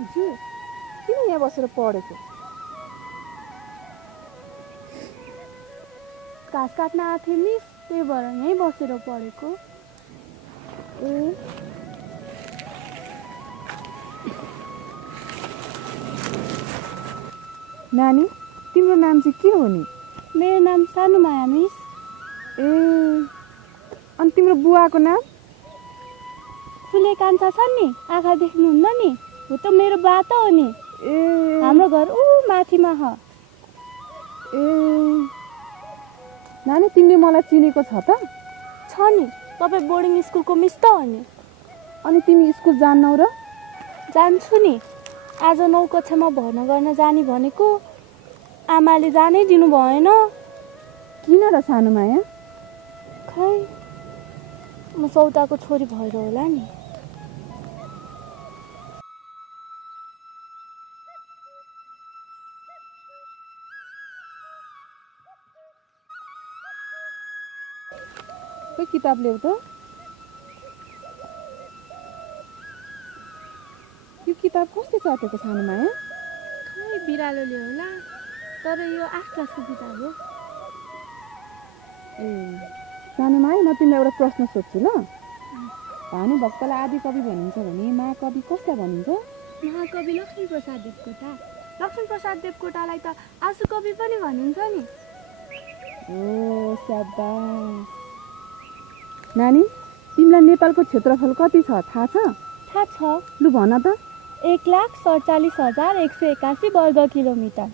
जी किन यहाँ बसेर पढेको? घाँस काट्न आएको थिएँ मिस, त्यही भएर यहीँ बसेर पढेको। ए नानी, तिम्रो नाम चाहिँ के हो नि? मेरो नाम सानुमाया मिस। ए अनि तिम्रो बुवाको नाम? फुले कान्छा छ नि, आँखा देख्नुहुन्न नि, हो त मेरो बा त हो नि। ए हाम्रो घर ऊ माथिमा छ। ए नानी, तिमीले मलाई चिनेको छ त? छ नि, तपाईँ बोर्डिङ स्कुलको मिस त हो नि। अनि तिमी स्कुल जान्नौ र? जान्छु नि, आज 9 कक्षामा भर्ना गर्न जाने भनेको आमाले जानै दिनु भएन। किन र सानुमाया? खै म सौदाको छोरी भएर होला नि। खै किताब ल्याऊ त। यो किताब कसले च्यातेको सानुमाया? खै बिरालोले होला, तर यो 8 क्लासको किताब हो। ए सानुमाया, म तिमीलाई एउटा प्रश्न सोध्छु ल। भानुभक्तलाई आदि कवि भनिन्छ भने महाकवि कसलाई भनिन्छ? महाकवि लक्ष्मीप्रसाद देवकोटा। लक्ष्मीप्रसाद देवकोटालाई त आँसु कवि पनि भनिन्छ नि। ओ स्याबास। नानी, तिमीलाई नेपालको क्षेत्रफल कति छ थाहा छ? थाहा छ। लु भन त। 1,47,181 वर्ग किलोमिटर।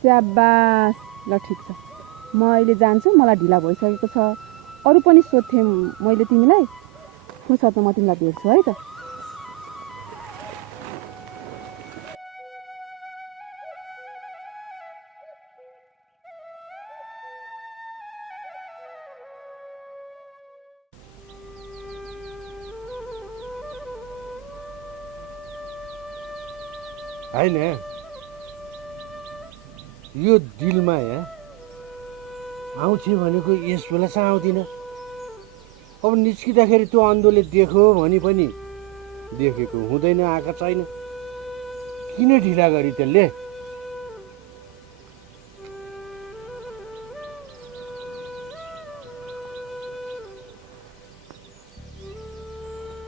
स्याबास। ल ठिक छ, म अहिले जान्छु, मलाई ढिला भइसकेको छ। अरू पनि सोध्थेँ मैले तिमीलाई, फुर्सदमा म तिमीलाई भेट्छु है त। होइन, यो दिलमाया आउँछ भनेको यस बेला चाहिँ आउँदिन। अब निस्किँदाखेरि त्यो अन्धोले देखो भने पनि देखेको हुँदैन, आएको छैन। किन ढिला गरी त्यसले?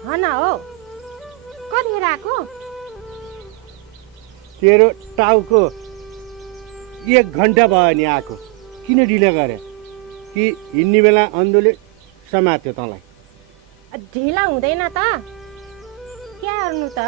हन हो, कतिखेर आएको? तेरो टाउको 1 घन्टा भयो नि आएको। किन ढिला गरे? कि हिँड्ने बेला अन्धोले समात्यो तँलाई? ढिला हुँदैन त, क्या गर्नु त?